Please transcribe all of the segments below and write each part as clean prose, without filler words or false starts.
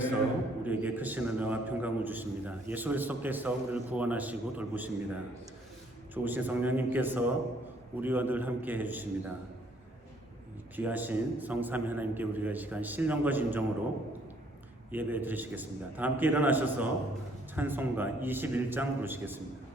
하나님께서 우리에게 크신 은혜와 평강을 주십니다. 예수 그리스도께서 우리를 구원하시고 돌보십니다. 좋으신 성령님께서 우리와 늘 함께 해주십니다. 귀하신 성삼위 하나님께 우리가 이 시간 신령과 진정으로 예배 드리시겠습니다. 다 함께 일어나셔서 찬송가 21장 부르시겠습니다.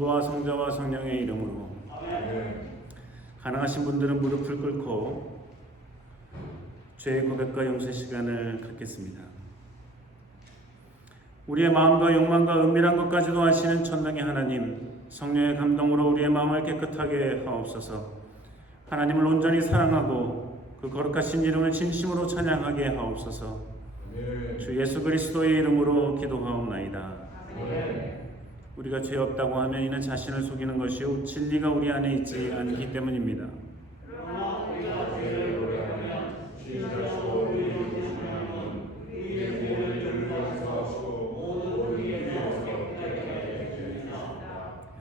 성부와 성자와 성령의 이름으로. 가능하신 분들은 무릎을 꿇고 죄의 고백과 용서 시간을 갖겠습니다. 우리의 마음과 욕망과 은밀한 것까지도 아시는 천당의 하나님, 성령의 감동으로 우리의 마음을 깨끗하게 하옵소서. 하나님을 온전히 사랑하고 그 거룩하신 이름을 진심으로 찬양하게 하옵소서. 주 예수 그리스도의 이름으로 기도하옵나이다. 우리가 죄 없다고 하면 이는 자신을 속이는 것이요 진리가 우리 안에 있지 않기 때문입니다.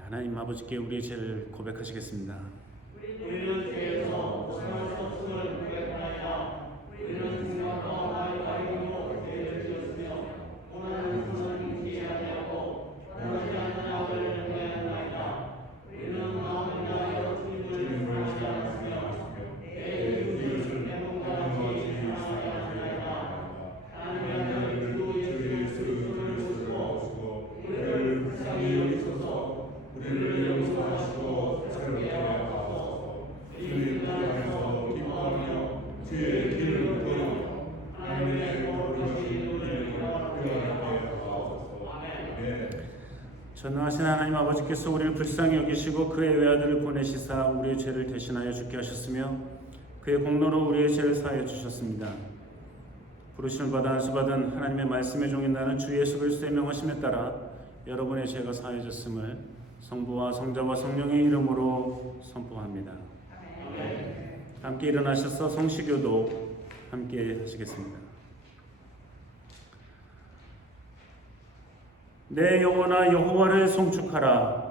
하나님 아버지께 우리의 죄를 고백하시겠습니다. 전능하신 하나님 아버지께서 우리를 불쌍히 여기시고 그의 외아들을 보내시사 우리의 죄를 대신하여 죽게 하셨으며 그의 공로로 우리의 죄를 사하여 주셨습니다. 부르심을 받아 안수받은 하나님의 말씀의 종인 나는 주 예수 그리스도의 명하심에 따라 여러분의 죄가 사해졌음을 성부와 성자와 성령의 이름으로 선포합니다. 함께 일어나셔서 성시교도 함께 하시겠습니다. 내 영혼아 여호와를 송축하라.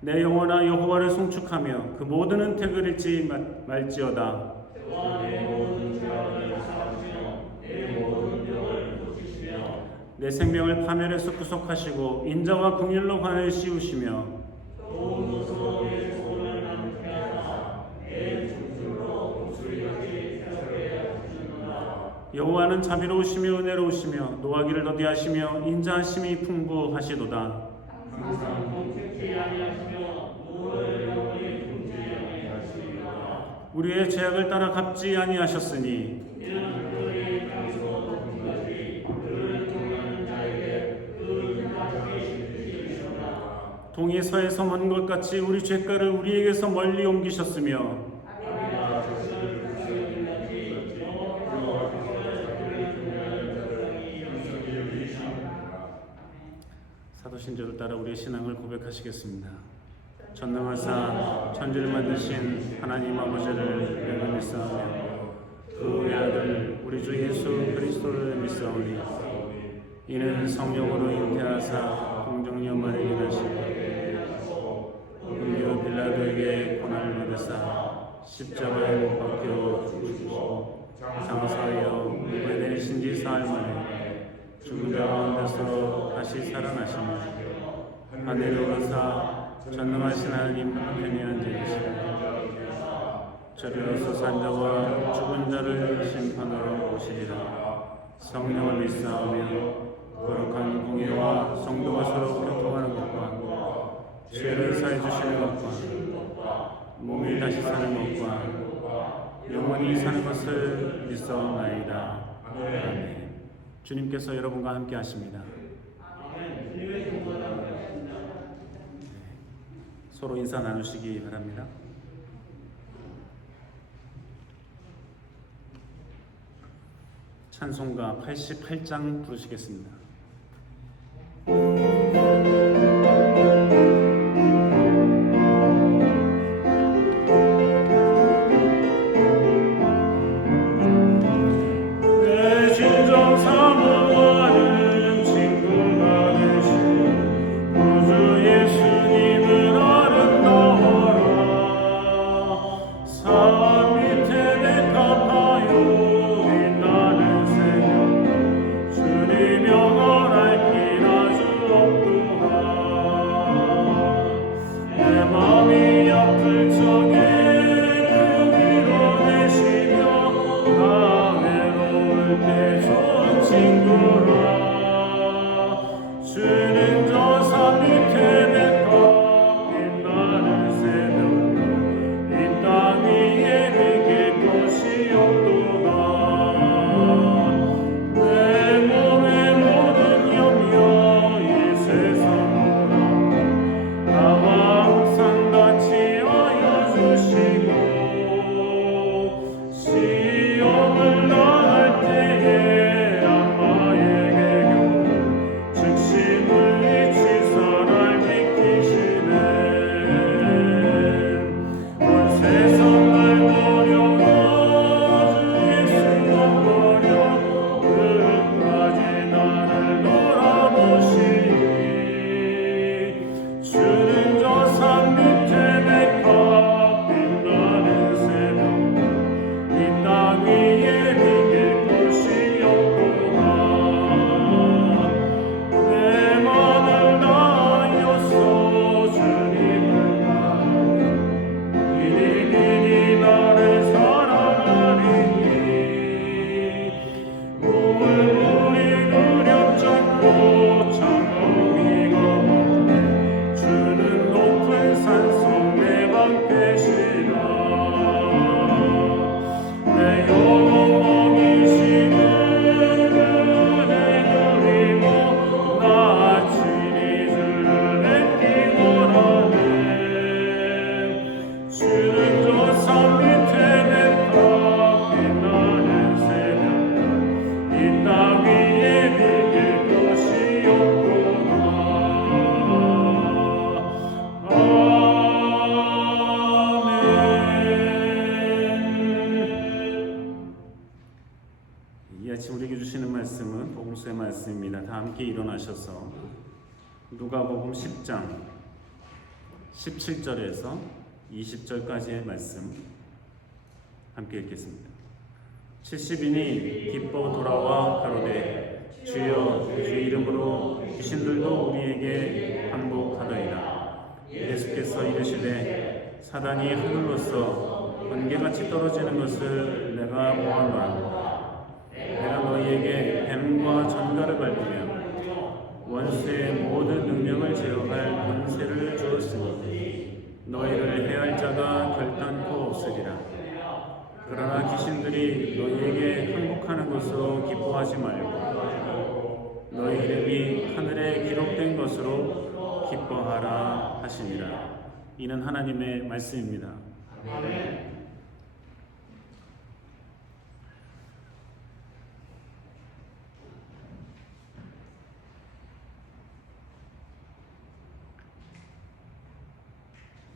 내 영혼아 여호와를 송축하며 그 모든 은택을 잃지 말지어다. 내 생명을 파멸에서 구속하시고 인자와 긍휼로 관을 씌우시며 여호와는 자비로우시며 은혜로우시며 노하기를 더디하시며 인자하심이 풍부하시도다. 우리의 죄악을 따라 갚지 아니하셨으니 동이 서에서 먼 것 같이 우리 죄가를 우리에게서 멀리 옮기셨으며 사도신조를 따라 우리의 신앙을 고백하시겠습니다. 전능하사 천지를 만드신 하나님 아버지를 내가 믿사오며 그 외아들 우리 주 예수 그리스도를 믿사오니 이는 성령으로 잉태하사 공정 연말에 일하시고 본교 빌라도에게 고난을 받으사 십자가에 못 박혀 죽으시고 장사하여 후회된 신지 사흘 만에 죽은 자 가운데서 다시 살아나시며 하늘에 오르사 전능하신 하나님 편에 앉아 계시고 저리로서 산 자와 죽은 자를 심판하러 오시리라. 성령을 믿사오며 거룩한 공예와 성도가 서로 교통하는 것과 죄를 사해 주시는 것과 몸이 다시 사는 것과 영원히 사는 것을 믿사옵나이다. 아멘. 주님께서 여러분과 함께 하십니다. 서로 인사 나누시기 바랍니다. 찬송가 88장 부르시겠습니다. 말씀입니다. 다 함께 일어나셔서 누가복음 10장 17절에서 20절까지의 말씀 함께 읽겠습니다. 70인이 기뻐 돌아와 가로되 주여 주 이름으로 귀신들도 우리에게 항복하더이다. 예수께서 이르시되 사단이 하늘로서 번개같이 떨어지는 것을 내가 보았노라. 내가 너희에게 뱀과 전갈을 밟으며 원수의 모든 능력을 제어할 권세를 주었으니 너희를 해할 자가 결단코 없으리라. 그러나 귀신들이 너희에게 항복하는 것으로 기뻐하지 말고 너희 이름이 하늘에 기록된 것으로 기뻐하라 하시니라. 이는 하나님의 말씀입니다.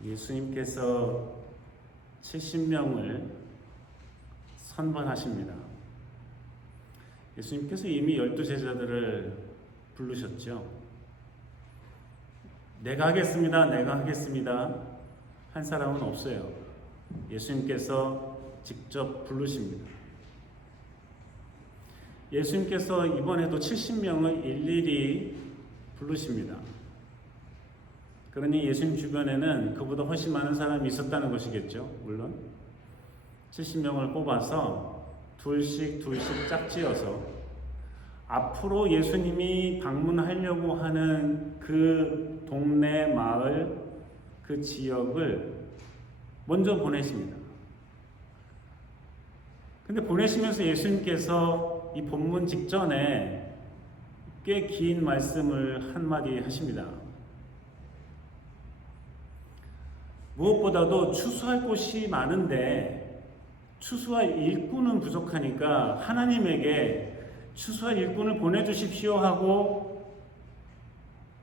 예수님께서 70명을 선발하십니다. 예수님께서 이미 12제자들을 부르셨죠. 내가 하겠습니다. 내가 하겠습니다. 한 사람은 없어요. 예수님께서 직접 부르십니다. 예수님께서 이번에도 70명을 일일이 부르십니다. 그러니 예수님 주변에는 그보다 훨씬 많은 사람이 있었다는 것이겠죠. 물론 70명을 뽑아서 둘씩 짝지어서 앞으로 예수님이 방문하려고 하는 그 동네, 마을, 그 지역을 먼저 보내십니다. 근데 보내시면서 예수님께서 이 본문 직전에 꽤 긴 말씀을 한마디 하십니다. 무엇보다도 추수할 곳이 많은데 추수할 일꾼은 부족하니까 하나님에게 추수할 일꾼을 보내주십시오 하고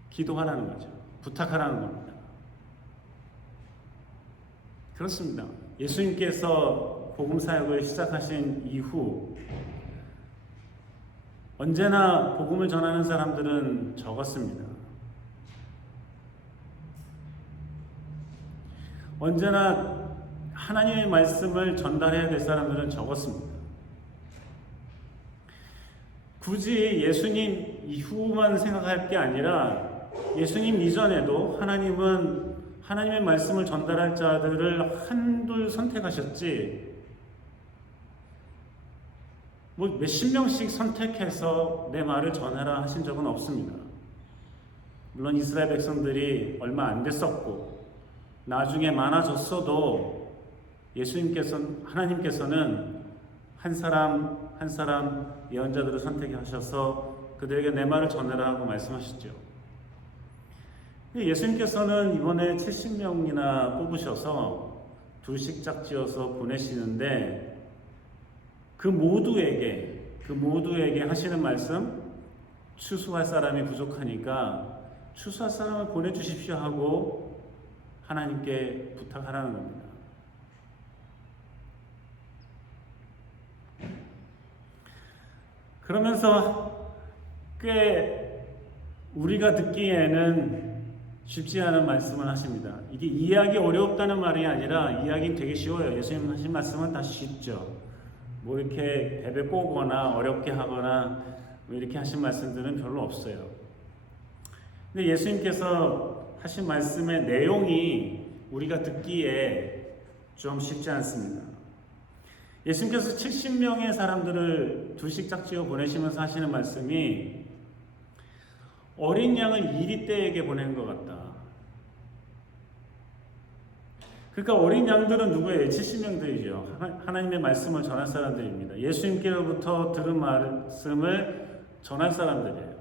기도하라는 거죠. 부탁하라는 겁니다. 그렇습니다. 예수님께서 복음 사역을 시작하신 이후 언제나 복음을 전하는 사람들은 적었습니다. 언제나 하나님의 말씀을 전달해야 될 사람들은 적었습니다. 굳이 예수님 이후만 생각할 게 아니라 예수님 이전에도 하나님은 하나님의 말씀을 전달할 자들을 한둘 선택하셨지 뭐 몇십 명씩 선택해서 내 말을 전하라 하신 적은 없습니다. 물론 이스라엘 백성들이 얼마 안 됐었고 나중에 많아졌어도 하나님께서는 한 사람 한 사람 예언자들을 선택하셔서 그들에게 내 말을 전하라 하고 말씀하셨죠. 예수님께서는 이번에 70명이나 뽑으셔서 둘씩 짝지어서 보내시는데 그 모두에게 하시는 말씀, 추수할 사람이 부족하니까 추수할 사람을 보내주십시오 하고 하나님께 부탁하라는 겁니다. 그러면서 꽤 우리가 듣기에는 쉽지 않은 말씀을 하십니다. 이게 이해하기 어렵다는 말이 아니라 이해하기 되게 쉬워요. 예수님 하신 말씀은 다 쉽죠. 뭐 이렇게 베베 꼬거나 어렵게 하거나 뭐 이렇게 하신 말씀들은 별로 없어요. 근데 예수님께서 하신 말씀의 내용이 우리가 듣기에 좀 쉽지 않습니다. 예수님께서 70명의 사람들을 둘씩 짝지어 보내시면서 하시는 말씀이 어린 양을 이리떼에게 보낸 것 같다. 그러니까 어린 양들은 누구예요? 70명들이죠. 하나님의 말씀을 전할 사람들입니다. 예수님께로부터 들은 말씀을 전할 사람들이에요.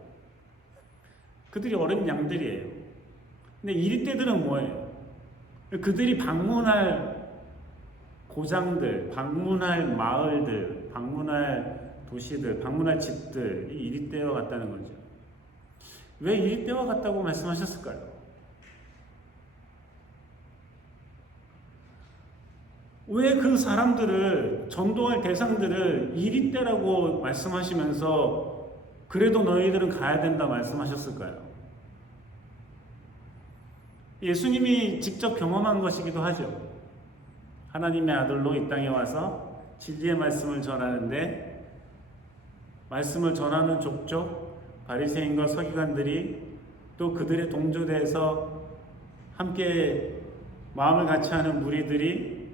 그들이 어린 양들이에요. 근데 이리떼들은 뭐예요? 그들이 방문할 고장들, 방문할 마을들, 방문할 도시들, 방문할 집들이 이리떼와 같다는 거죠. 왜 이리떼와 같다고 말씀하셨을까요? 왜 그 사람들을, 전도할 대상들을 이리떼라고 말씀하시면서 그래도 너희들은 가야 된다 말씀하셨을까요? 예수님이 직접 경험한 것이기도 하죠. 하나님의 아들로 이 땅에 와서 진리의 말씀을 전하는데 말씀을 전하는 족족 바리새인과 서기관들이 또 그들의 동조대에서 함께 마음을 같이 하는 무리들이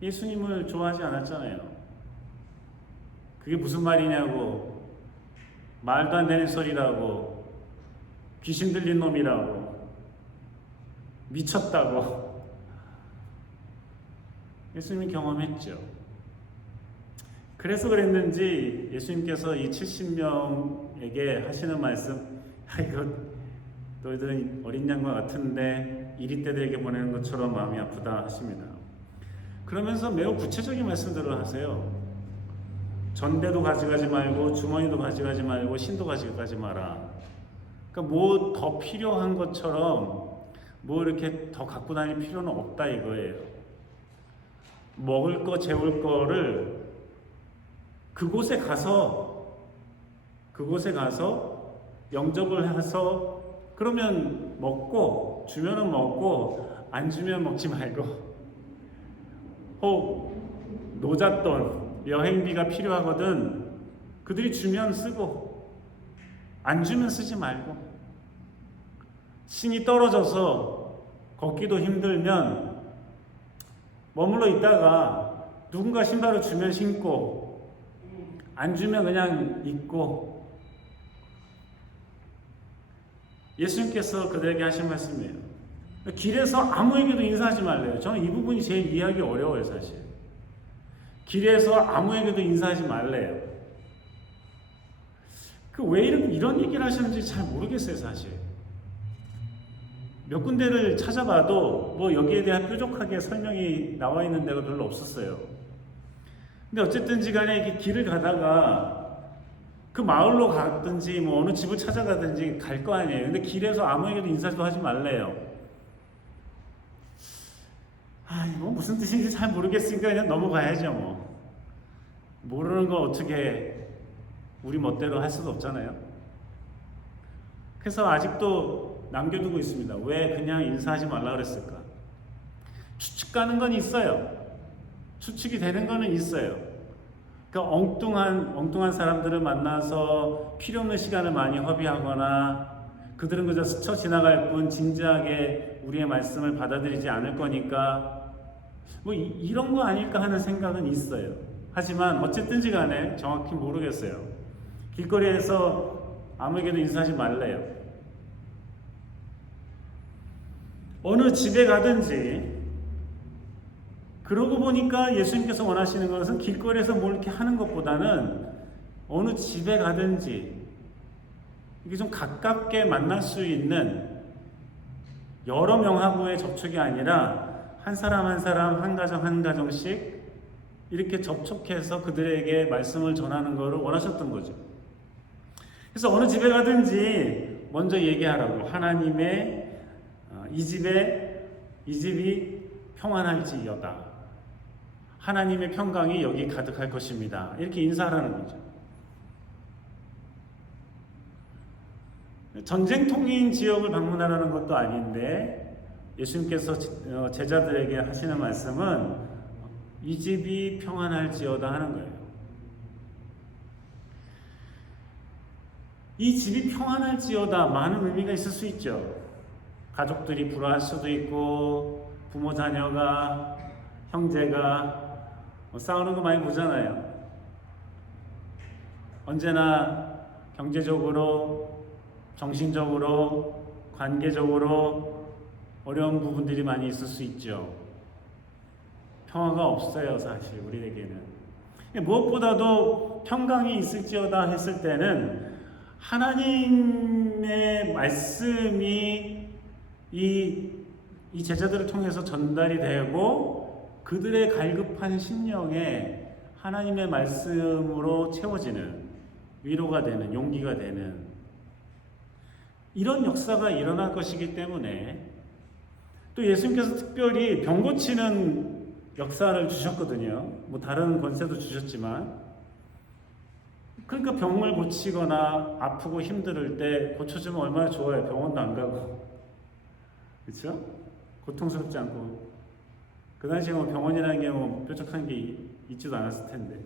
예수님을 좋아하지 않았잖아요. 그게 무슨 말이냐고, 말도 안 되는 소리라고, 귀신 들린 놈이라고, 미쳤다고 예수님이 경험했죠. 그래서 그랬는지 예수님께서 이 70명에게 하시는 말씀, 이거 너희들은 어린 양과 같은데 이리떼들에게 보내는 것처럼 마음이 아프다 하십니다. 그러면서 매우 구체적인 말씀들을 하세요. 전대도 가져가지 말고 주머니도 가져가지 말고 신도 가져가지 마라. 그러니까 뭐 더 필요한 것처럼 뭐 이렇게 더 갖고 다닐 필요는 없다 이거예요. 먹을 거 재울 거를 그곳에 가서 영접을 해서 그러면 먹고 주면은 먹고 안 주면 먹지 말고, 혹 노잣돈 여행비가 필요하거든 그들이 주면 쓰고 안 주면 쓰지 말고, 신이 떨어져서 걷기도 힘들면 머물러 있다가 누군가 신발을 주면 신고 안 주면 그냥 입고. 예수님께서 그들에게 하신 말씀이에요. 길에서 아무에게도 인사하지 말래요. 저는 이 부분이 제일 이해하기 어려워요, 사실. 길에서 아무에게도 인사하지 말래요. 왜 이런 얘기를 하시는지 잘 모르겠어요, 사실. 몇 군데를 찾아봐도 뭐 여기에 대한 뾰족하게 설명이 나와 있는 데가 별로 없었어요. 근데 어쨌든지 간에 이렇게 길을 가다가 그 마을로 가든지 뭐 어느 집을 찾아가든지 갈 거 아니에요. 근데 길에서 아무에게도 인사도 하지 말래요. 이거 무슨 뜻인지 잘 모르겠으니까 그냥 넘어가야죠 뭐. 모르는 걸 어떻게 우리 멋대로 할 수도 없잖아요. 그래서 아직도 남겨두고 있습니다. 왜 그냥 인사하지 말라 그랬을까? 추측 가는 건 있어요. 추측이 되는 거는 있어요. 그러니까 엉뚱한 사람들을 만나서 필요 없는 시간을 많이 허비하거나 그들은 그저 스쳐 지나갈 뿐 진지하게 우리의 말씀을 받아들이지 않을 거니까 뭐 이런 거 아닐까 하는 생각은 있어요. 하지만 어쨌든지 간에 정확히 모르겠어요. 길거리에서 아무에게도 인사하지 말래요. 어느 집에 가든지, 그러고 보니까 예수님께서 원하시는 것은 길거리에서 뭘 이렇게 하는 것보다는 어느 집에 가든지 이게 좀 가깝게 만날 수 있는 여러 명하고의 접촉이 아니라 한 사람 한 사람, 한 가정 한 가정씩 이렇게 접촉해서 그들에게 말씀을 전하는 것을 원하셨던 거죠. 그래서 어느 집에 가든지 먼저 얘기하라고, 하나님의 이 집이 평안할지어다. 하나님의 평강이 여기 가득할 것입니다. 이렇게 인사하라는 거죠. 전쟁통인 지역을 방문하라는 것도 아닌데 예수님께서 제자들에게 하시는 말씀은 이 집이 평안할지어다 하는 거예요. 이 집이 평안할지어다 많은 의미가 있을 수 있죠. 가족들이 불화할 수도 있고 부모 자녀가 형제가 싸우는 거 많이 보잖아요. 언제나 경제적으로, 정신적으로, 관계적으로 어려운 부분들이 많이 있을 수 있죠. 평화가 없어요, 사실 우리에게는. 무엇보다도 평강이 있을지어다 했을 때는 하나님의 말씀이 이 제자들을 통해서 전달이 되고 그들의 갈급한 심령에 하나님의 말씀으로 채워지는, 위로가 되는, 용기가 되는 이런 역사가 일어날 것이기 때문에 또 예수님께서 특별히 병 고치는 역사를 주셨거든요. 뭐 다른 권세도 주셨지만, 그러니까 병을 고치거나 아프고 힘들 때 고쳐주면 얼마나 좋아요. 병원도 안 가고, 그렇죠? 고통스럽지 않고. 그 당시에 뭐 병원이라는 게 뭐 뾰족한 게 있지도 않았을 텐데.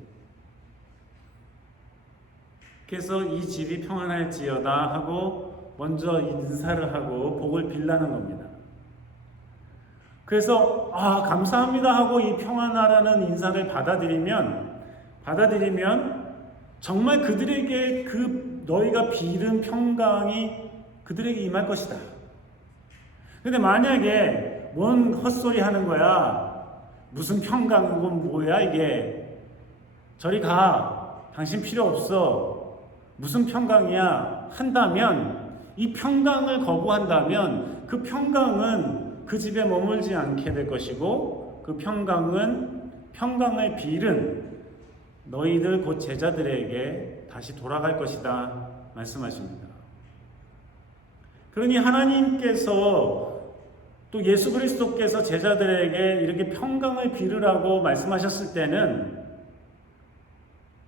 그래서 이 집이 평안할지어다 하고 먼저 인사를 하고 복을 빌라는 겁니다. 그래서 감사합니다 하고 이 평안하라는 인사를 받아들이면 정말 그들에게 그 너희가 빌은 평강이 그들에게 임할 것이다. 근데 만약에 뭔 헛소리 하는 거야, 무슨 평강, 그건 뭐야 이게, 저리 가, 당신 필요 없어, 무슨 평강이야 한다면, 이 평강을 거부한다면 그 평강은 그 집에 머물지 않게 될 것이고, 그 평강을 빌은 너희들 곧 제자들에게 다시 돌아갈 것이다 말씀하십니다. 그러니 하나님께서 또 예수 그리스도께서 제자들에게 이렇게 평강을 빌으라고 말씀하셨을 때는,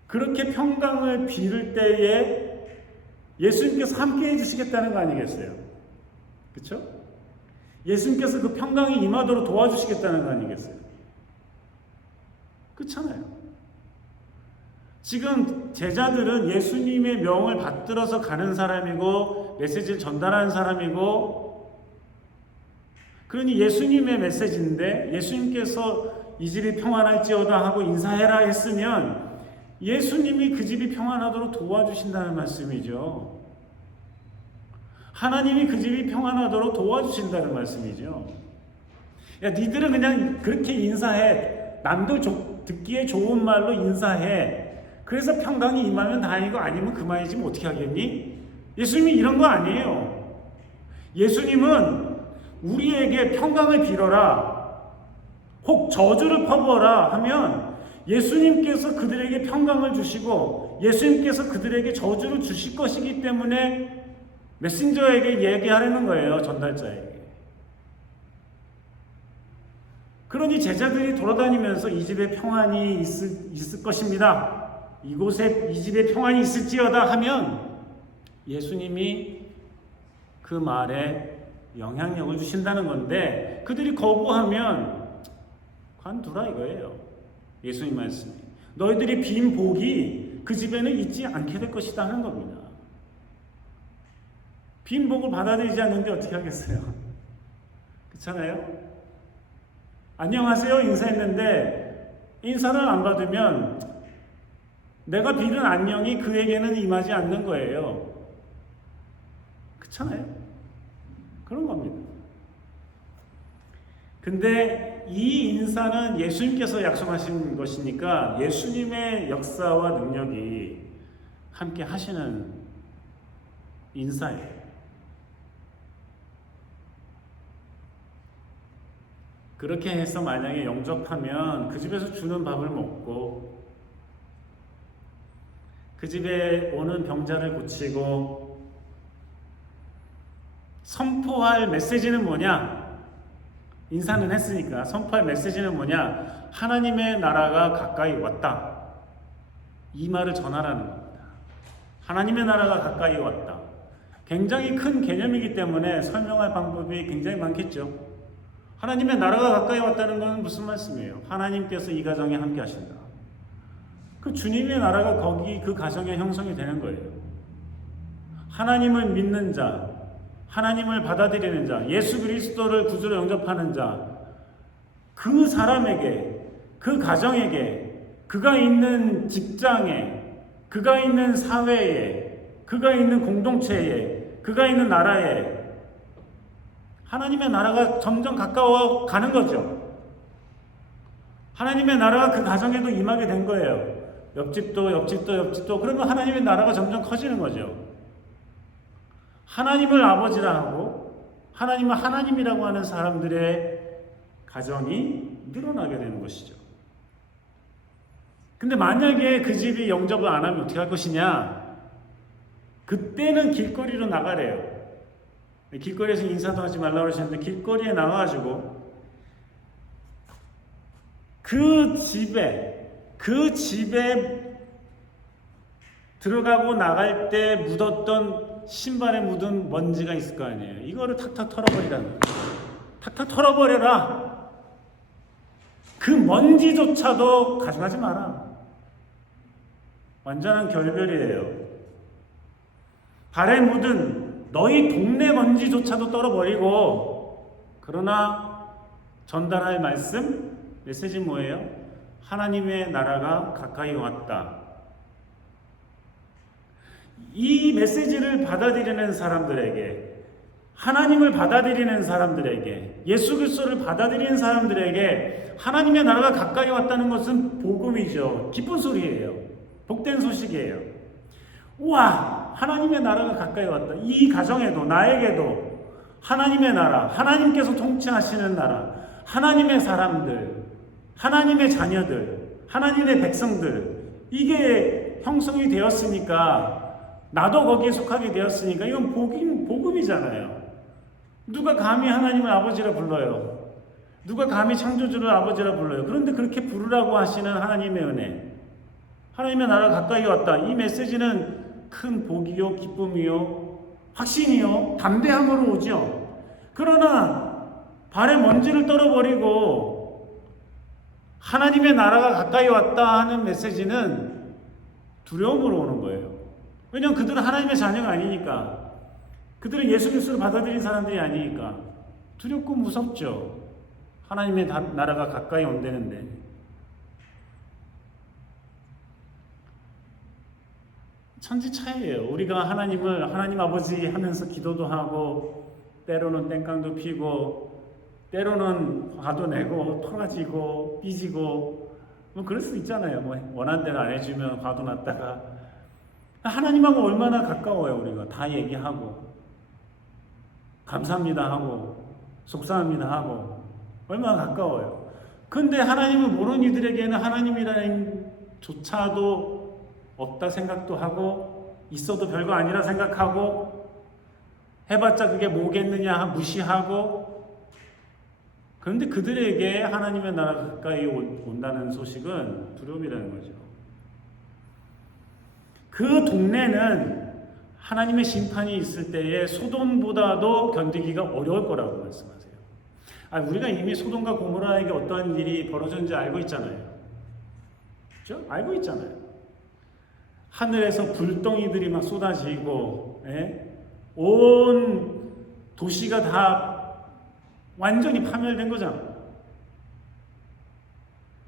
그렇게 평강을 빌을 때에 예수님께서 함께 해주시겠다는 거 아니겠어요? 그렇죠? 예수님께서 그 평강이 임하도록 도와주시겠다는 거 아니겠어요? 그렇잖아요. 지금 제자들은 예수님의 명을 받들어서 가는 사람이고 메시지를 전달하는 사람이고, 그러니 예수님의 메시지인데 예수님께서 이 집이 평안할지어다 하고 인사해라 했으면 예수님이 그 집이 평안하도록 도와주신다는 말씀이죠. 하나님이 그 집이 평안하도록 도와주신다는 말씀이죠. 야, 니들은 그냥 그렇게 인사해. 남들 듣기에 좋은 말로 인사해. 그래서 평강이 임하면 다행이고 아니면 그만이지 뭐 어떻게 하겠니? 예수님이 이런 거 아니에요. 예수님은 우리에게 평강을 빌어라, 혹 저주를 퍼부어라 하면 예수님께서 그들에게 평강을 주시고 예수님께서 그들에게 저주를 주실 것이기 때문에 메신저에게 얘기하려는 거예요. 전달자에게. 그러니 제자들이 돌아다니면서 이 집에 평안이 있을 것입니다, 이곳에 이 집에 평안이 있을지어다 하면 예수님이 그 말에 영향력을 주신다는 건데, 그들이 거부하면 관두라 이거예요. 예수님 말씀이 너희들이 빈 복이 그 집에는 있지 않게 될 것이다 하는 겁니다. 빈 복을 받아들이지 않는데 어떻게 하겠어요? 그렇잖아요? 안녕하세요 인사했는데 인사를 안 받으면 내가 빌은 안녕이 그에게는 임하지 않는 거예요. 그렇잖아요? 그런 겁니다. 근데 이 인사는 예수님께서 약속하신 것이니까 예수님의 역사와 능력이 함께 하시는 인사예요. 그렇게 해서 만약에 영접하면 그 집에서 주는 밥을 먹고 그 집에 오는 병자를 고치고, 선포할 메시지는 뭐냐? 인사는 했으니까 선포할 메시지는 뭐냐? 하나님의 나라가 가까이 왔다, 이 말을 전하라는 겁니다. 하나님의 나라가 가까이 왔다. 굉장히 큰 개념이기 때문에 설명할 방법이 굉장히 많겠죠. 하나님의 나라가 가까이 왔다는 것은 무슨 말씀이에요? 하나님께서 이 가정에 함께 하신다. 그 주님의 나라가 거기 그 가정에 형성이 되는 거예요. 하나님을 믿는 자, 하나님을 받아들이는 자, 예수 그리스도를 구주로 영접하는 자, 그 사람에게, 그 가정에게, 그가 있는 직장에, 그가 있는 사회에, 그가 있는 공동체에, 그가 있는 나라에 하나님의 나라가 점점 가까워 가는 거죠. 하나님의 나라가 그 가정에도 임하게 된 거예요. 옆집도 그러면 하나님의 나라가 점점 커지는 거죠. 하나님을 아버지라 하고 하나님을 하나님이라고 하는 사람들의 가정이 늘어나게 되는 것이죠. 근데 만약에 그 집이 영접을 안 하면 어떻게 할 것이냐? 그때는 길거리로 나가래요. 길거리에서 인사도 하지 말라고 하셨는데 길거리에 나가가지고 그 집에 들어가고 나갈 때 묻었던 신발에 묻은 먼지가 있을 거 아니에요. 이거를 탁탁 털어버리라는 거예요. 탁탁 털어버려라. 그 먼지조차도 가져가지 마라. 완전한 결별이에요. 발에 묻은 너희 동네 먼지조차도 떨어버리고, 그러나 전달할 말씀, 메시지 뭐예요? 하나님의 나라가 가까이 왔다. 이 메시지를 받아들이는 사람들에게, 하나님을 받아들이는 사람들에게, 예수 그리스도를 받아들이는 사람들에게 하나님의 나라가 가까이 왔다는 것은 복음이죠. 기쁜 소리예요. 복된 소식이에요. 우와, 하나님의 나라가 가까이 왔다. 이 가정에도, 나에게도 하나님의 나라, 하나님께서 통치하시는 나라, 하나님의 사람들, 하나님의 자녀들, 하나님의 백성들, 이게 형성이 되었으니까, 나도 거기에 속하게 되었으니까 이건 복음이잖아요. 누가 감히 하나님을 아버지라 불러요? 누가 감히 창조주를 아버지라 불러요? 그런데 그렇게 부르라고 하시는 하나님의 은혜, 하나님의 나라가 가까이 왔다. 이 메시지는 큰 복이요, 기쁨이요, 확신이요, 담대함으로 오죠. 그러나 발에 먼지를 떨어버리고 하나님의 나라가 가까이 왔다 하는 메시지는 두려움으로 오는 거예요. 왜냐하면 그들은 하나님의 자녀가 아니니까. 그들은 예수 그리스도를 받아들인 사람들이 아니니까. 두렵고 무섭죠. 하나님의 나라가 가까이 온다는데. 천지차이예요. 우리가 하나님을 하나님 아버지 하면서 기도도 하고, 때로는 땡깡도 피고, 때로는 화도 내고, 토라지고, 삐지고, 뭐 그럴 수 있잖아요. 뭐 원하는 대로 안 해주면 화도 났다가. 하나님하고 얼마나 가까워요. 우리가 다 얘기하고, 감사합니다 하고, 속상합니다 하고, 얼마나 가까워요. 근데 하나님을 모르는 이들에게는 하나님이라는 조차도 없다 생각도 하고, 있어도 별거 아니라 생각하고, 해봤자 그게 뭐겠느냐 무시하고. 그런데 그들에게 하나님의 나라가 가까이 온다는 소식은 두려움이라는 거죠. 그 동네는 하나님의 심판이 있을 때에 소돔보다도 견디기가 어려울 거라고 말씀하세요. 우리가 이미 소돔과 고모라에게 어떠한 일이 벌어졌는지 알고 있잖아요. 그렇죠? 알고 있잖아요. 하늘에서 불덩이들이 막 쏟아지고, 온 도시가 다 완전히 파멸된 거잖아요.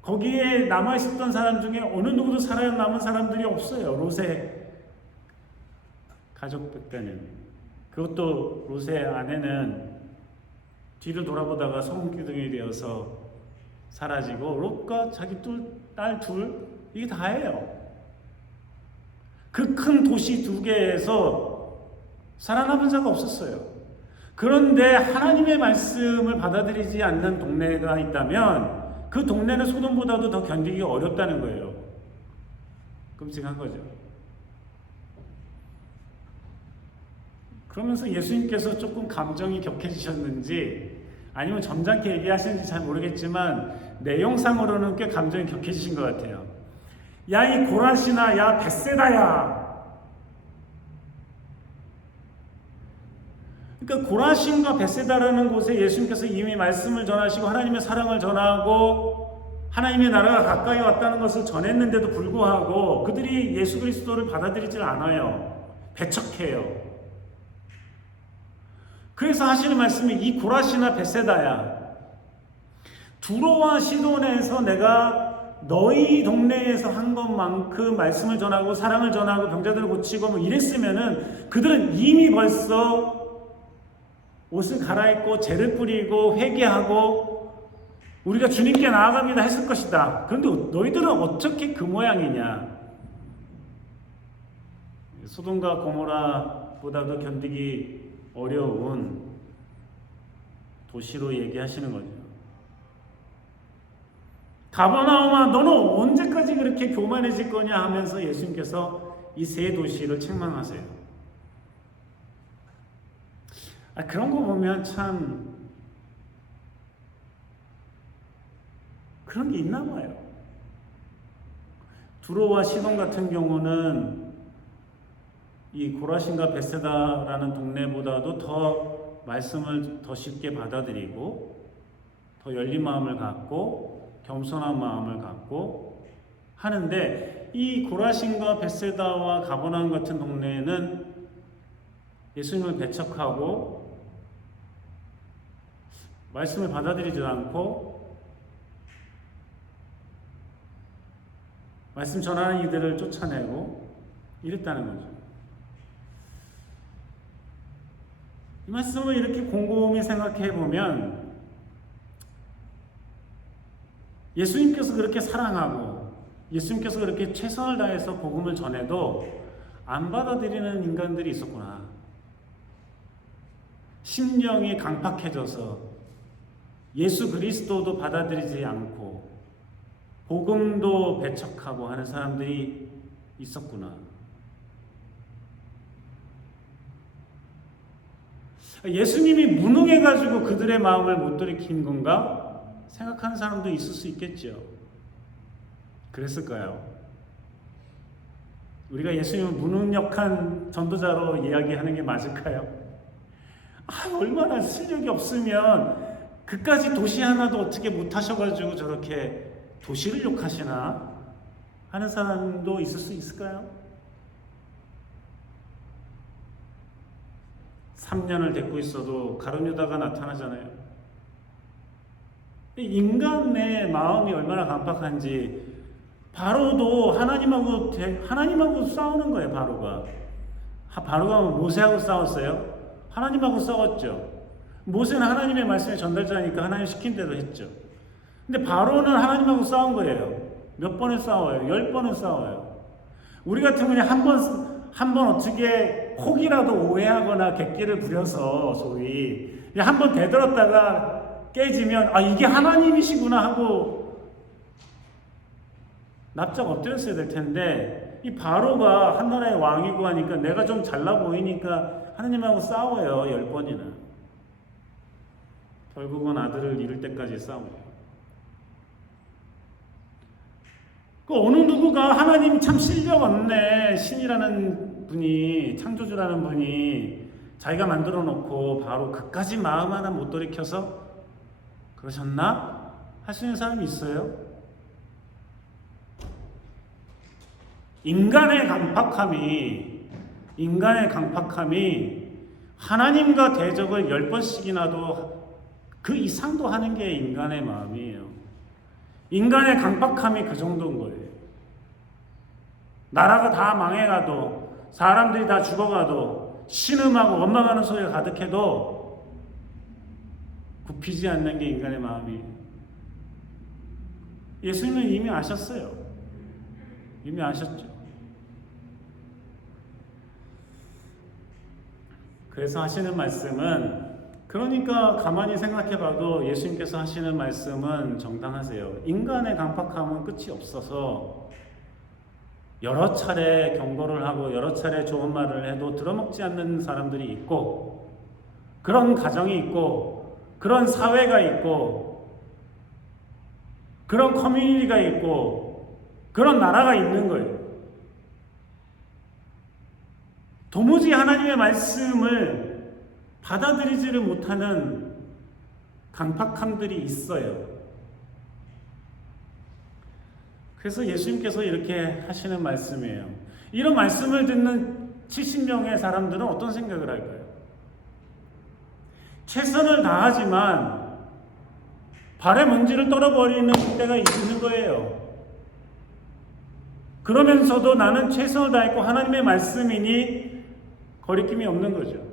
거기에 남아있었던 사람 중에 어느 누구도 살아남은 사람들이 없어요. 롯의 가족밖에는. 그것도 롯의 아내는 뒤를 돌아보다가 소금기둥이 되어서 사라지고, 롯과 자기 딸 둘, 이게 다예요. 그 큰 도시 두 개에서 살아남은 자가 없었어요. 그런데 하나님의 말씀을 받아들이지 않는 동네가 있다면 그 동네는 소돔보다도 더 견디기 어렵다는 거예요. 끔찍한 거죠. 그러면서 예수님께서 조금 감정이 격해지셨는지 아니면 점잖게 얘기하시는지 잘 모르겠지만 내용상으로는 꽤 감정이 격해지신 것 같아요. 야, 이 고라시나, 야, 벳세다야. 그러니까 고라신과 벳세다라는 곳에 예수님께서 이미 말씀을 전하시고 하나님의 사랑을 전하고 하나님의 나라가 가까이 왔다는 것을 전했는데도 불구하고 그들이 예수 그리스도를 받아들이질 않아요. 배척해요. 그래서 하시는 말씀이 이 고라시나 벳세다야. 두로와 시돈에서 내가 너희 동네에서 한 것만큼 말씀을 전하고 사랑을 전하고 병자들을 고치고 뭐 이랬으면은 그들은 이미 벌써 옷을 갈아입고 죄를 뿌리고 회개하고 우리가 주님께 나아갑니다 했을 것이다. 그런데 너희들은 어떻게 그 모양이냐? 소돔과 고모라보다도 견디기 어려운 도시로 얘기하시는 거죠. 가버나움아, 너는 언제까지 그렇게 교만해질 거냐 하면서 예수님께서 이 세 도시를 책망하세요. 그런 거 보면 참 그런 게 있나 봐요. 두로와 시돈 같은 경우는 이 고라신과 벳세다라는 동네보다도 더 말씀을 더 쉽게 받아들이고 더 열린 마음을 갖고 겸손한 마음을 갖고 하는데 이 고라신과 벳세다와 가버나움 같은 동네에는 예수님을 배척하고 말씀을 받아들이지 않고 말씀 전하는 이들을 쫓아내고 이랬다는 거죠. 이 말씀을 이렇게 곰곰이 생각해 보면 예수님께서 그렇게 사랑하고 예수님께서 그렇게 최선을 다해서 복음을 전해도 안 받아들이는 인간들이 있었구나. 심령이 강팍해져서 예수 그리스도도 받아들이지 않고 복음도 배척하고 하는 사람들이 있었구나. 예수님이 무능해가지고 그들의 마음을 못 돌이킨 건가? 생각하는 사람도 있을 수 있겠죠. 그랬을까요? 우리가 예수님을 무능력한 전도자로 이야기하는 게 맞을까요? 얼마나 실력이 없으면 그까지 도시 하나도 어떻게 못하셔가지고 저렇게 도시를 욕하시나 하는 사람도 있을 수 있을까요? 3년을 데리고 있어도 가룟 유다가 나타나잖아요. 인간의 마음이 얼마나 강팍한지 바로도 하나님하고 싸우는 거예요. 바로가 모세하고 싸웠어요. 하나님하고 싸웠죠. 모세는 하나님의 말씀의 전달자니까 하나님 시킨 대로 했죠. 근데 바로는 하나님하고 싸운 거예요. 몇 번을 싸워요? 10번을 싸워요. 우리 같으면 한 번 어떻게 혹이라도 오해하거나 객기를 부려서 소위 한 번 되들었다가 깨지면 이게 하나님이시구나 하고 납작 엎드렸어야 될 텐데 이 바로가 한 나라의 왕이고 하니까 내가 좀 잘나 보이니까 하나님하고 싸워요. 10번이나. 결국은 아들을 잃을 때까지 싸워요. 어느 누구가 하나님이 참 실력 없네. 신이라는 분이, 창조주라는 분이 자기가 만들어 놓고 바로 그까지 마음 하나 못 돌이켜서 그러셨나? 할 수 있는 사람이 있어요? 인간의 강팍함이 하나님과 대적을 10번씩이나도 그 이상도 하는 게 인간의 마음이에요. 인간의 강팍함이 그 정도인 거예요. 나라가 다 망해가도 사람들이 다 죽어가도 신음하고 원망하는 소리가 가득해도 굽히지 않는 게 인간의 마음이에요. 예수님은 이미 아셨어요. 이미 아셨죠. 그래서 하시는 말씀은 그러니까 가만히 생각해봐도 예수님께서 하시는 말씀은 정당하세요. 인간의 강팍함은 끝이 없어서 여러 차례 경고를 하고 여러 차례 좋은 말을 해도 들어먹지 않는 사람들이 있고 그런 가정이 있고 그런 사회가 있고 그런 커뮤니티가 있고 그런 나라가 있는 거예요. 도무지 하나님의 말씀을 받아들이지를 못하는 강팍함들이 있어요. 그래서 예수님께서 이렇게 하시는 말씀이에요. 이런 말씀을 듣는 70명의 사람들은 어떤 생각을 할까요? 최선을 다하지만 발에 먼지를 떨어버리는 때가 있는 거예요. 그러면서도 나는 최선을 다했고 하나님의 말씀이니 거리낌이 없는 거죠.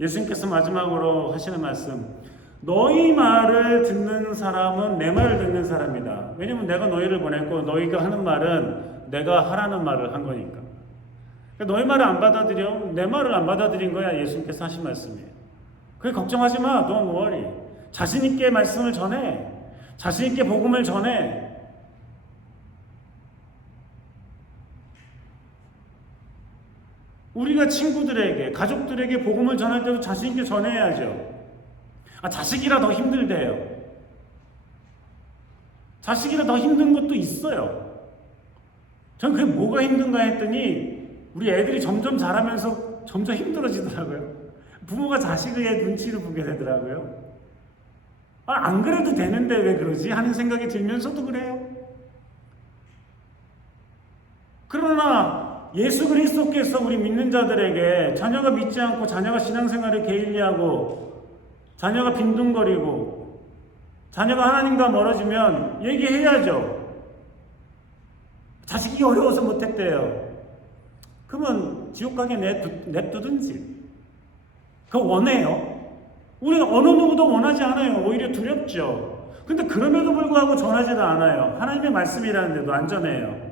예수님께서 마지막으로 하시는 말씀, 너희 말을 듣는 사람은 내 말을 듣는 사람이다. 왜냐면 내가 너희를 보냈고 너희가 하는 말은 내가 하라는 말을 한 거니까. 너희 말을 안 받아들여? 내 말을 안 받아들인 거야. 예수님께서 하신 말씀이에요. 그래 걱정하지 마. Don't worry. 자신 있게 말씀을 전해. 자신 있게 복음을 전해. 우리가 친구들에게, 가족들에게 복음을 전할 때도 자신 있게 전해야죠. 자식이라 더 힘들대요. 자식이라 더 힘든 것도 있어요. 전 그게 뭐가 힘든가 했더니 우리 애들이 점점 자라면서 점점 힘들어지더라고요. 부모가 자식의 눈치를 보게 되더라고요. 안 그래도 되는데 왜 그러지? 하는 생각이 들면서도 그래요. 그러나 예수 그리스도께서 우리 믿는 자들에게 자녀가 믿지 않고 자녀가 신앙생활을 게을리하고 자녀가 빈둥거리고 자녀가 하나님과 멀어지면 얘기해야죠. 자식이 어려워서 못했대요. 그러면 지옥 가게 냅두든지. 그거 원해요? 우리는 어느 누구도 원하지 않아요. 오히려 두렵죠. 근데 그럼에도 불구하고 전하지도 않아요. 하나님의 말씀이라는데도 안 전해요.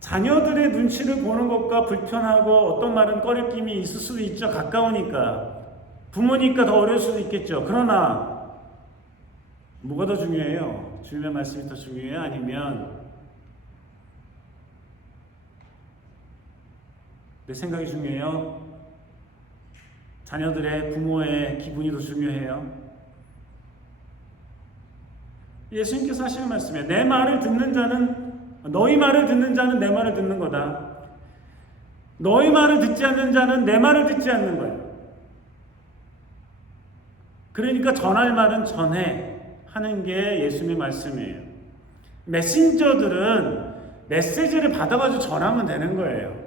자녀들의 눈치를 보는 것과 불편하고 어떤 말은 꺼리낌이 있을 수도 있죠. 가까우니까. 부모니까 더 어려울 수도 있겠죠. 그러나 뭐가 더 중요해요? 주님의 말씀이 더 중요해요? 아니면 내 생각이 중요해요? 자녀들의 부모의 기분이 더 중요해요? 예수님께서 하시는 말씀이에요. 내 말을 듣는 자는 너희 말을 듣는 자는 내 말을 듣는 거다. 너희 말을 듣지 않는 자는 내 말을 듣지 않는 거예요. 그러니까 전할 말은 전해 하는 게 예수님의 말씀이에요. 메신저들은 메시지를 받아가지고 전하면 되는 거예요.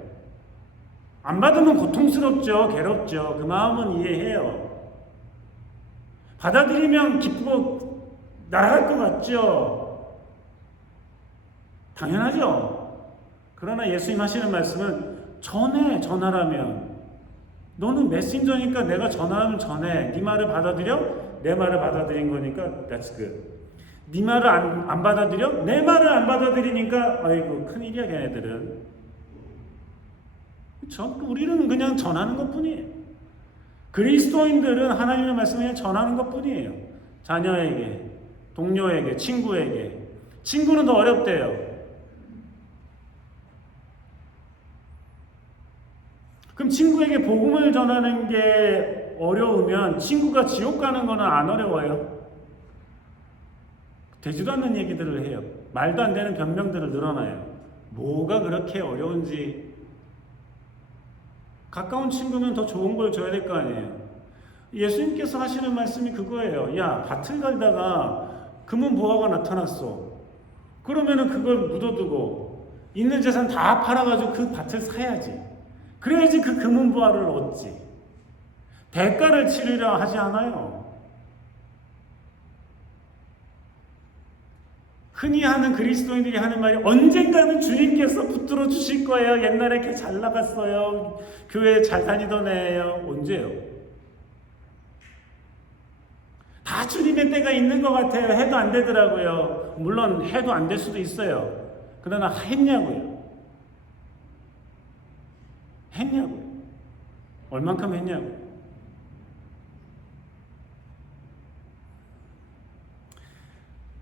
안 받으면 고통스럽죠. 괴롭죠. 그 마음은 이해해요. 받아들이면 기쁘고 날아갈 것 같죠. 당연하죠. 그러나 예수님 하시는 말씀은 전하라면 너는 메신저니까 내가 전하면 전해. 네 말을 받아들여? 내 말을 받아들인 거니까 that's good. 네 말을 안 받아들여? 내 말을 안 받아들이니까 아이고 큰일이야 걔네들은. 그렇죠? 우리는 그냥 전하는 것뿐이에요. 그리스도인들은 하나님의 말씀을 그냥 전하는 것뿐이에요. 자녀에게, 동료에게, 친구에게. 친구는 더 어렵대요. 그럼 친구에게 복음을 전하는 게 어려우면 친구가 지옥 가는 거는 안 어려워요? 되지도 않는 얘기들을 해요. 말도 안 되는 변명들을 늘어나요. 뭐가 그렇게 어려운지. 가까운 친구면 더 좋은 걸 줘야 될 거 아니에요. 예수님께서 하시는 말씀이 그거예요. 야, 밭을 갈다가 금은보화가 나타났어. 그러면은 그걸 묻어두고 있는 재산 다 팔아가지고 그 밭을 사야지. 그래야지 그 금은보화를 얻지. 대가를 치르려 하지 않아요. 흔히 하는 그리스도인들이 하는 말이 언젠가는 주님께서 붙들어 주실 거예요. 옛날에 걔 잘 나갔어요. 교회 잘 다니던 애예요. 언제요? 다 주님의 때가 있는 것 같아요. 해도 안 되더라고요. 물론 해도 안 될 수도 있어요. 그러나 했냐고요? 했냐고요? 얼만큼 했냐고요?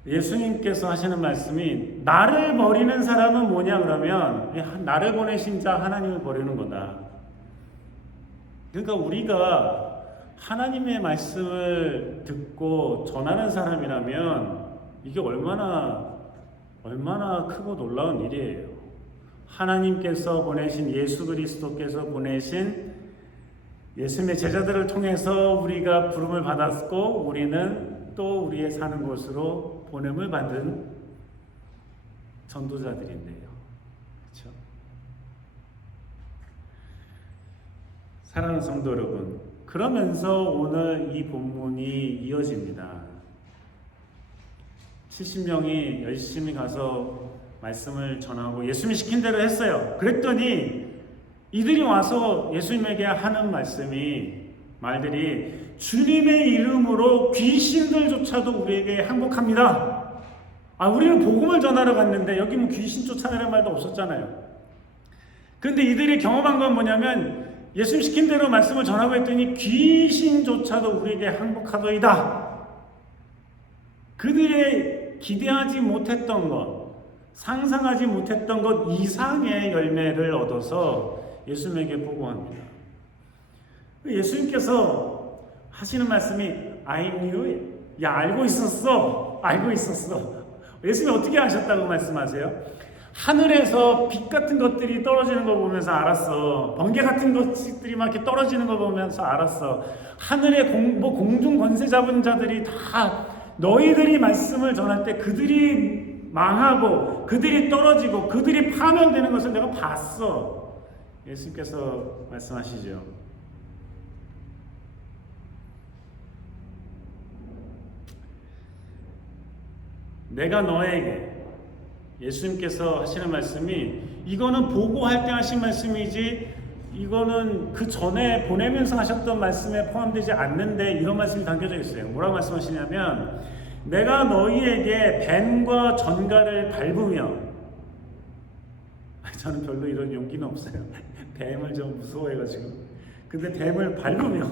예수님께서 하시는 말씀이 나를 버리는 사람은 뭐냐 그러면 나를 보내신 자 하나님을 버리는 거다. 그러니까 우리가 하나님의 말씀을 듣고 전하는 사람이라면 이게 얼마나 크고 놀라운 일이에요. 하나님께서 보내신 예수 그리스도께서 보내신 예수님의 제자들을 통해서 우리가 부름을 받았고 우리는 또 우리의 사는 곳으로 보냄을 받은 전도자들인데요. 그렇죠? 사랑하는 성도 여러분, 그러면서 오늘 이 본문이 이어집니다. 70명이 열심히 가서 말씀을 전하고 예수님이 시킨 대로 했어요. 그랬더니 이들이 와서 예수님에게 하는 말들이 주님의 이름으로 귀신들조차도 우리에게 항복합니다. 우리는 복음을 전하러 갔는데 여기 뭐 귀신 쫓아내라는 말도 없었잖아요. 그런데 이들이 경험한 건 뭐냐면 예수님 시킨 대로 말씀을 전하고 했더니 귀신조차도 우리에게 항복하더이다. 그들의 기대하지 못했던 것, 상상하지 못했던 것 이상의 열매를 얻어서 예수님에게 보고합니다. 예수님께서 하시는 말씀이 I knew it. 야, 알고 있었어. 예수님이 어떻게 아셨다고 말씀하세요? 하늘에서 빛 같은 것들이 떨어지는 걸 보면서 알았어. 번개 같은 것들이 막 이렇게 떨어지는 걸 보면서 알았어. 하늘의 공중 권세 잡은 자들이 다 너희들이 말씀을 전할 때 그들이 망하고 타락하고 그들이 떨어지고 그들이 파멸되는 것을 내가 봤어. 예수님께서 말씀하시죠. 내가 너에게, 예수님께서 하시는 말씀이 이거는 보고할 때 하신 말씀이지 이거는 그 전에 보내면서 하셨던 말씀에 포함되지 않는데 이런 말씀이 담겨져 있어요. 뭐라고 말씀하시냐면 내가 너희에게 뱀과 전갈을 밟으며, 저는 별로 이런 용기는 없어요. 뱀을 좀 무서워해가지고. 근데 뱀을 밟으며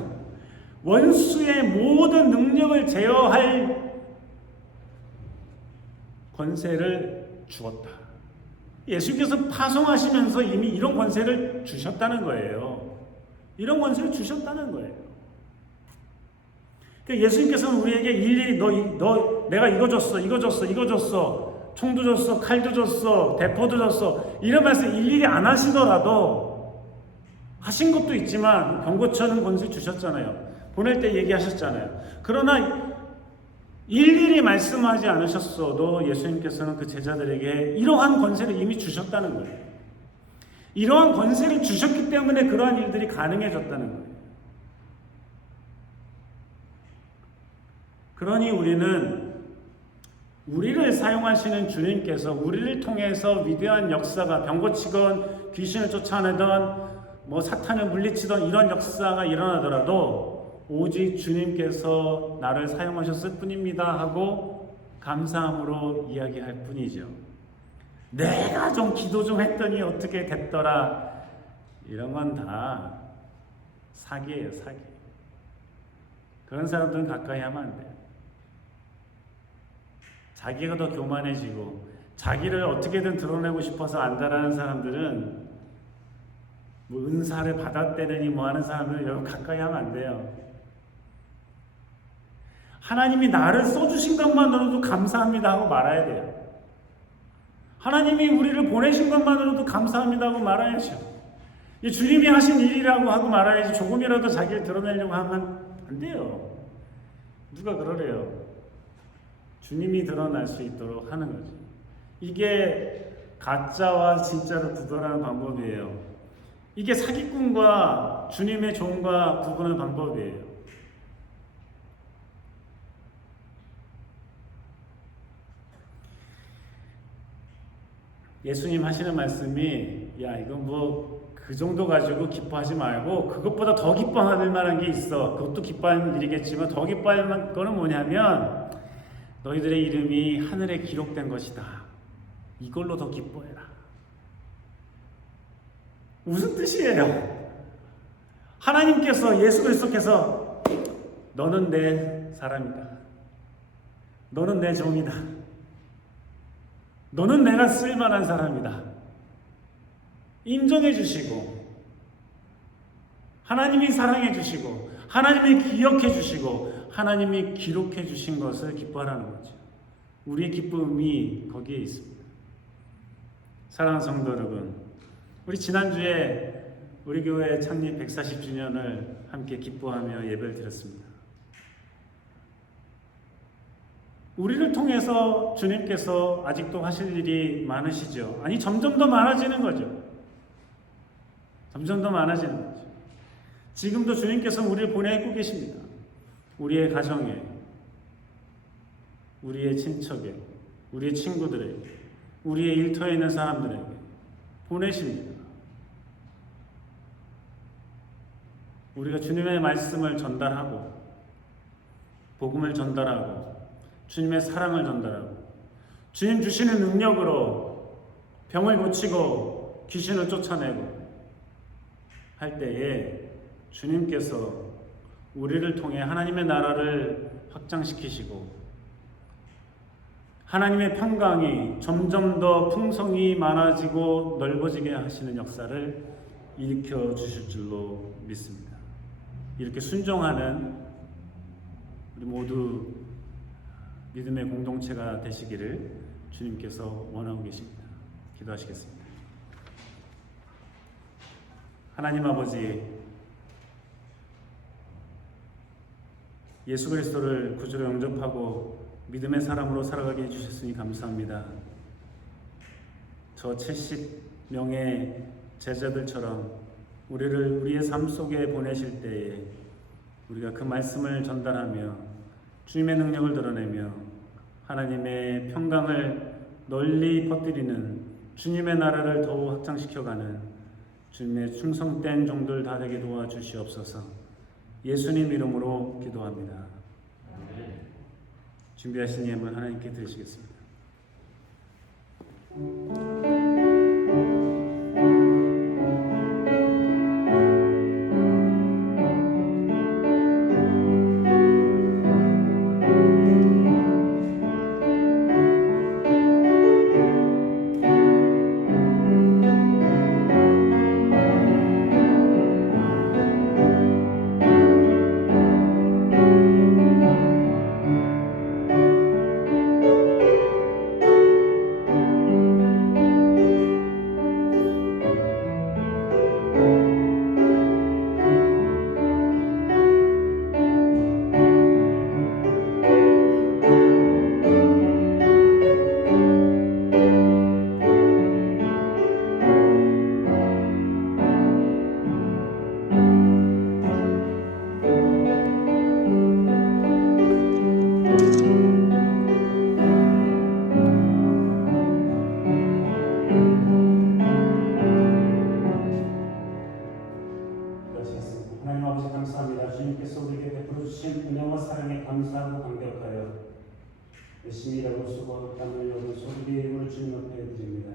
원수의 모든 능력을 제어할 권세를 주었다. 예수께서 파송하시면서 이미 이런 권세를 주셨다는 거예요. 이런 권세를 주셨다는 거예요. 그러니까 예수님께서는 우리에게 일일이 내가 이거 줬어, 이거 줬어, 이거 줬어, 총도 줬어, 칼도 줬어, 대포도 줬어, 이런 말씀 일일이 안 하시더라도 하신 것도 있지만 병 고쳐는 권세 주셨잖아요. 보낼 때 얘기하셨잖아요. 그러나 일일이 말씀하지 않으셨어도 예수님께서는 그 제자들에게 이러한 권세를 이미 주셨다는 거예요. 이러한 권세를 주셨기 때문에 그러한 일들이 가능해졌다는 거예요. 그러니 우리는 우리를 사용하시는 주님께서 우리를 통해서 위대한 역사가, 병 고치건 귀신을 쫓아내던 사탄을 물리치던 이런 역사가 일어나더라도 오직 주님께서 나를 사용하셨을 뿐입니다 하고 감사함으로 이야기할 뿐이죠. 내가 좀 기도 좀 했더니 어떻게 됐더라, 이런 건 다 사기예요, 사기. 그런 사람들은 가까이 하면 안 돼요. 자기가 더 교만해지고 자기를 어떻게든 드러내고 싶어서 안다라는 사람들은 은사를 받았대느니 하는 사람들은 여러분 가까이 하면 안 돼요. 하나님이 나를 써주신 것만으로도 감사합니다 하고 말아야 돼요. 하나님이 우리를 보내신 것만으로도 감사합니다 하고 말아야죠. 주님이 하신 일이라고 하고 말아야지. 조금이라도 자기를 드러내려고 하면 안 돼요. 누가 그러래요. 주님이 드러날 수 있도록 하는 거죠. 이게 가짜와 진짜를 구별하는 방법이에요. 이게 사기꾼과 주님의 종과 구분하는 방법이에요. 예수님 하시는 말씀이 야 이건 그 정도 가지고 기뻐하지 말고 그것보다 더 기뻐할 만한 게 있어. 그것도 기뻐하는 일이겠지만 더 기뻐할 만한 거는 뭐냐면 너희들의 이름이 하늘에 기록된 것이다. 이걸로 더 기뻐해라. 무슨 뜻이에요? 하나님께서, 예수 그리스도께서 너는 내 사람이다. 너는 내 종이다. 너는 내가 쓸만한 사람이다. 인정해 주시고 하나님이 사랑해 주시고 하나님이 기억해 주시고 하나님이 기록해 주신 것을 기뻐하라는 거죠. 우리의 기쁨이 거기에 있습니다. 사랑하는 성도 여러분, 우리 지난주에 우리 교회 창립 140주년을 함께 기뻐하며 예배를 드렸습니다. 우리를 통해서 주님께서 아직도 하실 일이 많으시죠. 아니 점점 더 많아지는 거죠. 점점 더 많아지는 거죠. 지금도 주님께서 우리를 보내고 계십니다. 우리의 가정에, 우리의 친척에, 우리의 친구들에게, 우리의 일터에 있는 사람들에게 보내십니다. 우리가 주님의 말씀을 전달하고 복음을 전달하고 주님의 사랑을 전달하고 주님 주시는 능력으로 병을 고치고 귀신을 쫓아내고 할 때에 주님께서 우리를 통해 하나님의 나라를 확장시키시고 하나님의 평강이 점점 더 풍성이 많아지고 넓어지게 하시는 역사를 일으켜 주실 줄로 믿습니다. 이렇게 순종하는 우리 모두 믿음의 공동체가 되시기를 주님께서 원하고 계십니다. 기도하시겠습니다. 하나님 아버지, 예수 그리스도를 구주로 영접하고 믿음의 사람으로 살아가게 해주셨으니 감사합니다. 저 70명의 제자들처럼 우리를 우리의 삶 속에 보내실 때에 우리가 그 말씀을 전달하며 주님의 능력을 드러내며 하나님의 평강을 널리 퍼뜨리는 주님의 나라를 더욱 확장시켜가는 주님의 충성된 종들 다 되게 도와주시옵소서. 예수님 이름으로 기도합니다. 준비하신 예물 하나님께 드리시겠습니다. 하나님 아버지 감사합니다. 주님께서 우리에게 베풀어 주신 은혜와 사랑에 감사하고 감격하여 열심히 일하고 수고하고 땀 흘려온 소리의 힘을 주님 앞에 드립니다.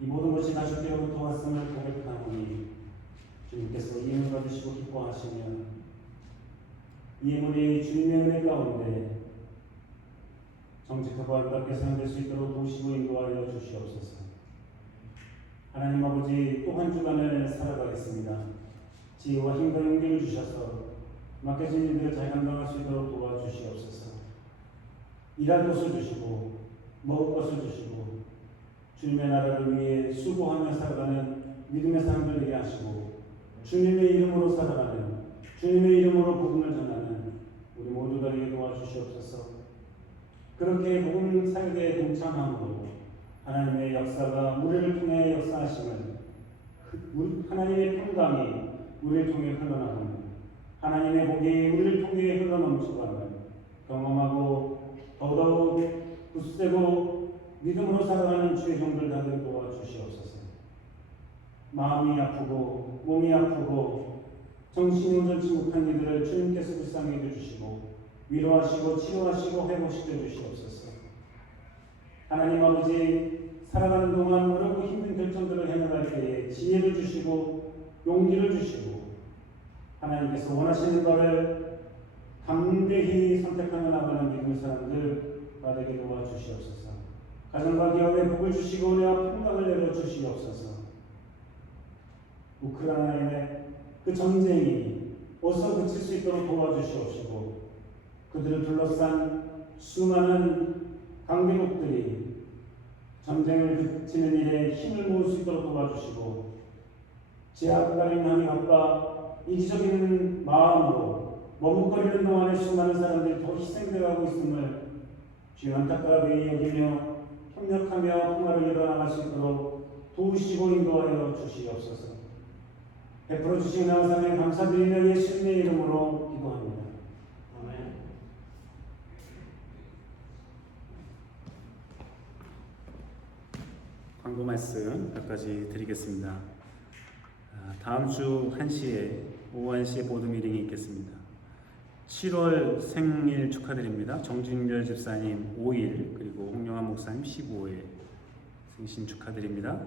이 모든 것이 다 주께로부터 왔음을 고백하오니 주님께서 이 예물 받으시고 기뻐하시며 이 예물이 주님의 은혜 가운데 정직하고 아름답게 사용될 수 있도록 도우시고 인도하여 주시옵소서. 하나님 아버지 또 한 주간을 살아가겠습니다. 지혜와 힘과 용기를 주셔서 맡겨진 일들을 잘 감당할 수 있도록 도와주시옵소서. 일할 것을 주시고 먹을 것을 주시고 주님의 나라를 위해 수고하며 살아가는 믿음의 사람들 되게 하시고 주님의 이름으로 살아가는 주님의 이름으로 복음을 전하는 우리 모두 되게 도와주시옵소서. 그렇게 복음 사역에 동참함으로 하나님의 역사가 우리를 통해 역사하심을 하나님의 평강이 우리를 통해 흘러나가는 하나님의 복이 우리를 통해 흘러넘쳐가는 경험하고 더더욱 굳세고 믿음으로 살아가는 주의 종들 다들 도와주시옵소서. 마음이 아프고 몸이 아프고 정신이 온전치 못한 이들을 주님께서 불쌍히 여겨주시고 위로하시고 치료하시고 회복시켜 주시옵소서. 하나님 아버지 살아가는 동안 어렵고 힘든 결정들을 해나갈 때에 지혜를 주시고 용기를 주시고 하나님께서 원하시는 것을 담대히 선택하며 나가는 믿음의 사람들 되게 도와주시옵소서. 가정과 기업에 복을 주시고 은혜와 평강을 내려주시옵소서. 우크라이나의 그 전쟁이 어서 그칠 수 있도록 도와주시옵시고 그들을 둘러싼 수많은 강대국들이 전쟁을 그치는 일에 힘을 모을 수 있도록 도와주시고 제약가린 한의학과 이기적인 마음으로 머뭇거리는 동안에 수많은 사람들이 더 희생되어가고 있음을 주여 안타깝게 여기며 협력하며 통화를 이뤄나갈 수 있도록 도우시고 인도하여 주시옵소서. 베풀어 주신 은혜에 감사드리며 예수님의 이름으로 기도합니다. 아멘. 광고 말씀 몇 가지 드리겠습니다. 다음 주 1시에 오후 1시에 보드 미팅이 있겠습니다. 7월 생일 축하드립니다. 정진별 집사님 5일 그리고 홍영환 목사님 15일 생신 축하드립니다.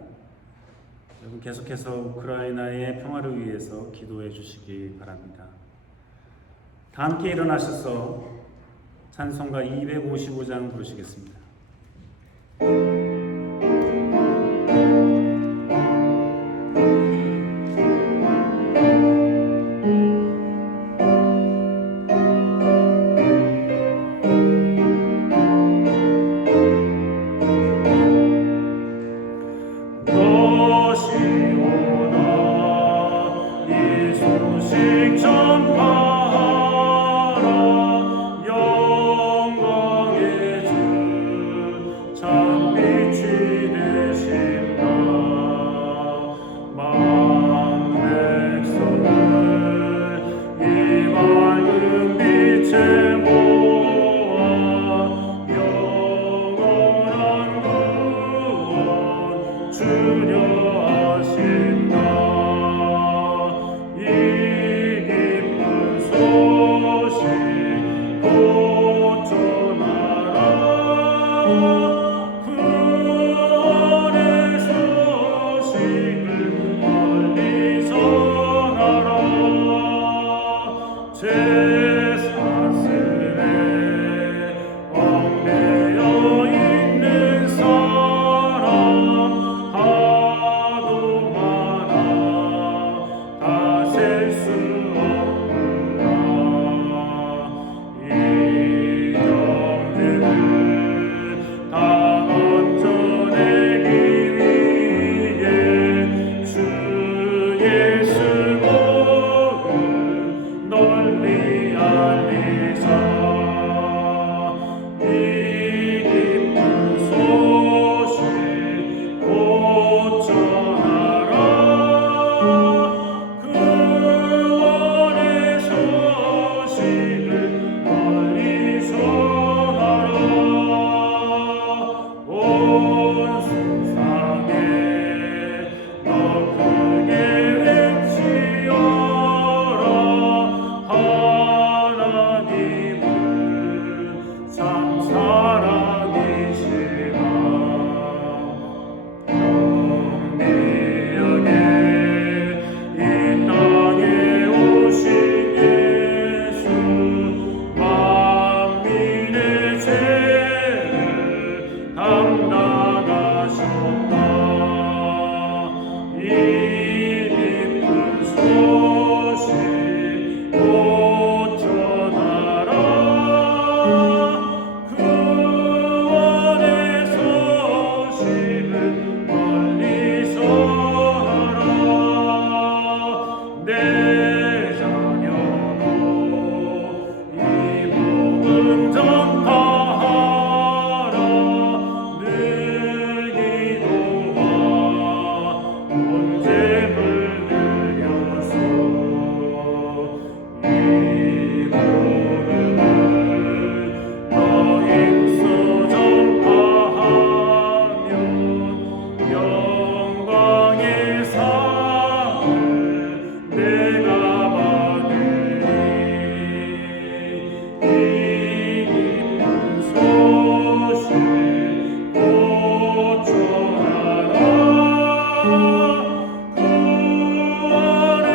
여러분 계속해서 우크라이나의 평화를 위해서 기도해 주시기 바랍니다. 다 함께 일어나셔서 찬송가 255장 부르시겠습니다. 영광의 주 제 사슬에 얽매여 있는 사람 하도 많아 다 셀 수 없구나. 이 영들을 다 얹어내기 위해 주 예수 복음 널리 알리자. 이 기쁜 소식 곧 전하라. 구원의 소식을 널리 전하라. 온 세상에 너 크게 외치어라. 하나님은 참 사랑이시라. 영리하게 이 땅에 오신 예수 만민의 죄를 담당하셨다. 이 기쁜 소식 곧 전하라. 구원의 소식을 널리 전하라. 내 자녀도 이 복음 전파하라. 늘 기도와 언제물 들여서 이 복음을 너희서 전파하면 영광의 상을 내가 받으리. 이 기쁜 소식 곧 전하라. 구원의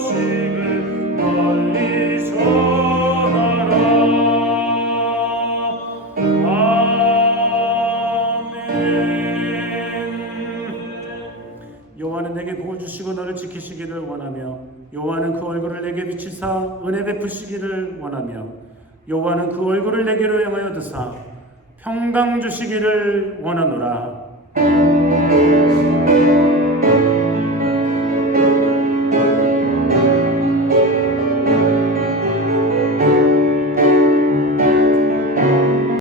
소식을 널리 전하라. 아멘. 여호와는 내게 복을 주시고 너를 지키시기를 원하며 여호와는 그 얼굴을 내게 비치사 은혜 베푸시기를 원하며 여호와는 그 얼굴을 내게로 향하여 드사 평강 주시기를 원하노라.